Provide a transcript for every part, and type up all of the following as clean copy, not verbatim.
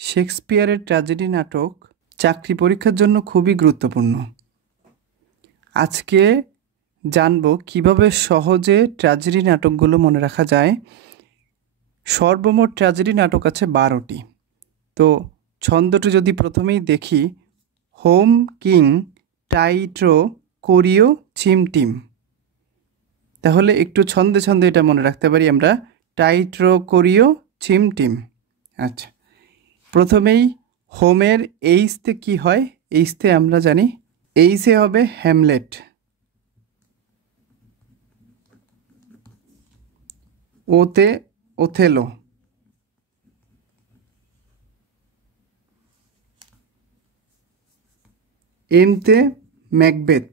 শেক্সপিয়ারের tragedy নাটক চাকরি পরীক্ষার জন্য খুবই গুরুত্বপূর্ণ। আজকে জানব কিভাবে সহজে ট্র্যাজেডি নাটকগুলো মনে রাখা যায়। সর্বমোট ট্র্যাজেডি নাটক আছে 12টি। তো ছন্দটি যদি প্রথমেই দেখি, হোম, কিং, টাইট্রো, কোরিও, চিম, টিম, তাহলে একটু ছন্দে ছন্দে এটা মনে রাখতে পারি আমরা, টাইট্রো, কোরিও, চিম, টিম। আচ্ছা, প্রথমেই হোমের এইসতে কি হয়? এইসতে আমরা জানি এইসে হবে হ্যামলেট, ওতে ওথেলো, এমতে ম্যাকবেথ,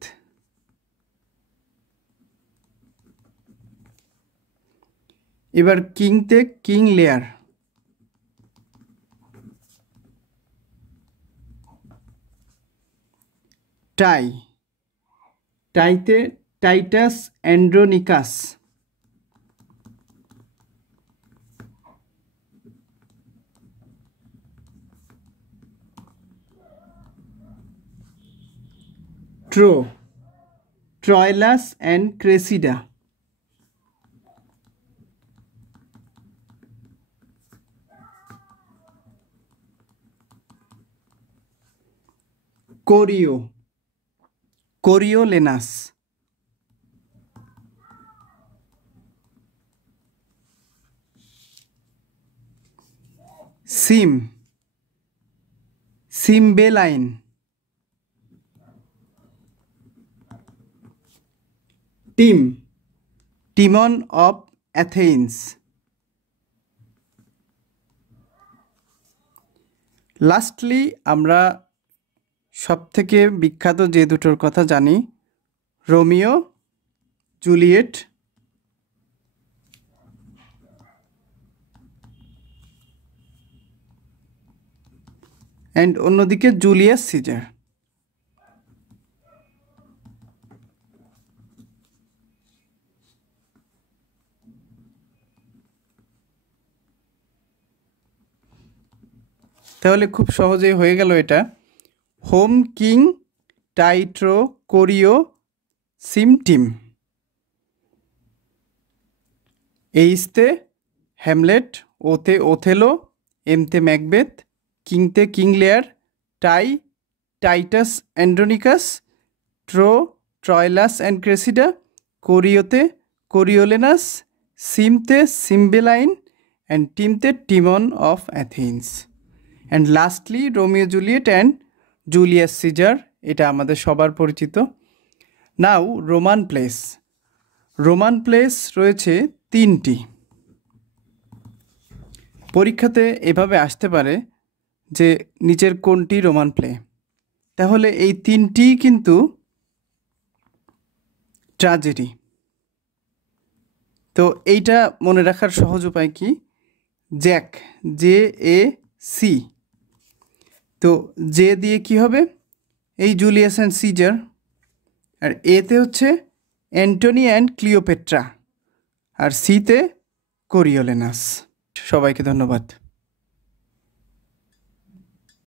এবার কিংতে কিং লেয়ার, টাইতে Titus Andronicus, Troilus and Cressida, Coriolanus, Cymbeline, Timon of Athens. Lastly আমরা সবথেকে বিখ্যাত যে দুটোর কথা জানি, রোমিও জুলিয়েট অ্যান্ড অন্যদিকে জুলিয়াস সিজার। তাহলে খুব সহজেই হয়ে গেল এটা, হোম, কিং, টাইট্রো, কোরিও, সিম, টিম। এইসতে হ্যামলেট, ওতে ওথেলো, এমতে ম্যাকবেথ, কিংতে King Lear, Titus Andronicus, Troilus and Cressida, কোরিওতে কোরিওলেনাস, সিমতে সিম্বেলাইন অ্যান্ড টিমতে Timon of Athens, and lastly Romeo Juliet and Julius Caesar. এটা আমাদের সবার পরিচিত। নাও রোমান প্লেস রয়েছে 3টি। পরীক্ষাতে এভাবে আসতে পারে যে নিচের কোনটি রোমান প্লে, তাহলে এই 3টি কিন্তু ট্র্যাজেডি। তো এইটা মনে রাখার সহজ উপায় কি? জ্যাক, JAC, তো জে দিয়ে কি হবে? এই জুলিয়াস অ্যান্ড সিজার, আর এতে হচ্ছে অ্যান্টনি অ্যান্ড ক্লিওপেট্রা, আর সিতে কোরিওলেনাস। সবাইকে ধন্যবাদ।